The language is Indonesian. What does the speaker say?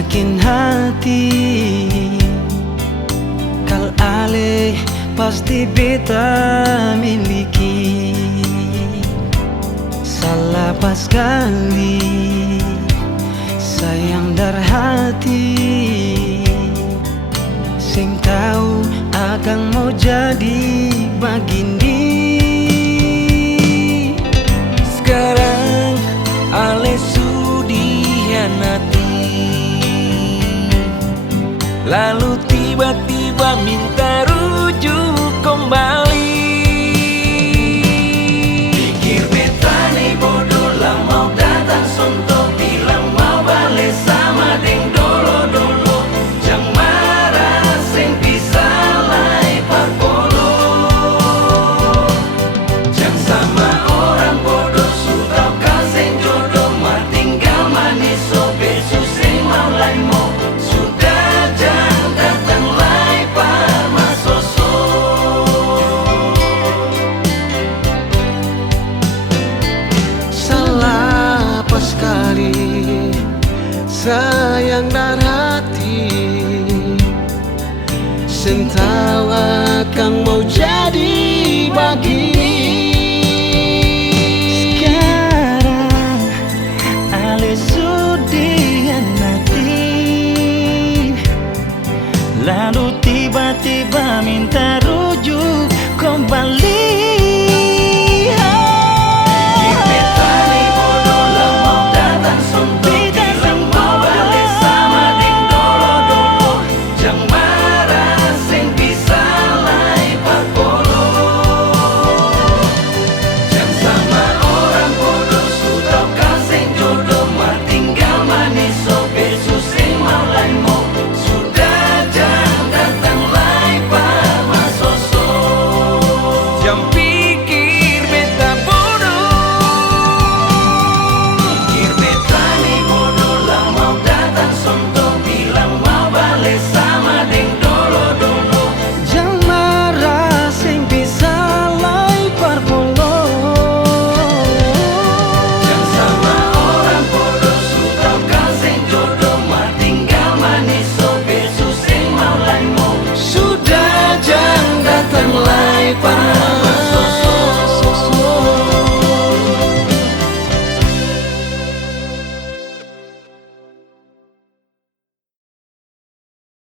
sakit hati. Kal ale pasti beta miliki. Salah pas kali, sayang dar hati. Sing tahu akan mau jadi begini. Sekarang ale sudihianati, lalu tiba-tiba minta rujuk kembali. Pikir beta nih bodoh lah, mau datang sontok bilang mau balik sama deng dolo-dolo. Jang marah sing bisa lai parpolo. Jang sama orang bodoh sudah kasih jodoh, mah tinggal manis sobe susah mau lai mo. Sudah jang datang lai parma soso. Salah pas kali, sayang dar hati. Sing tahu akan mau jadi begini. Sekarang ale sudihianati, lalu tiba-tiba minta rujuk kembali.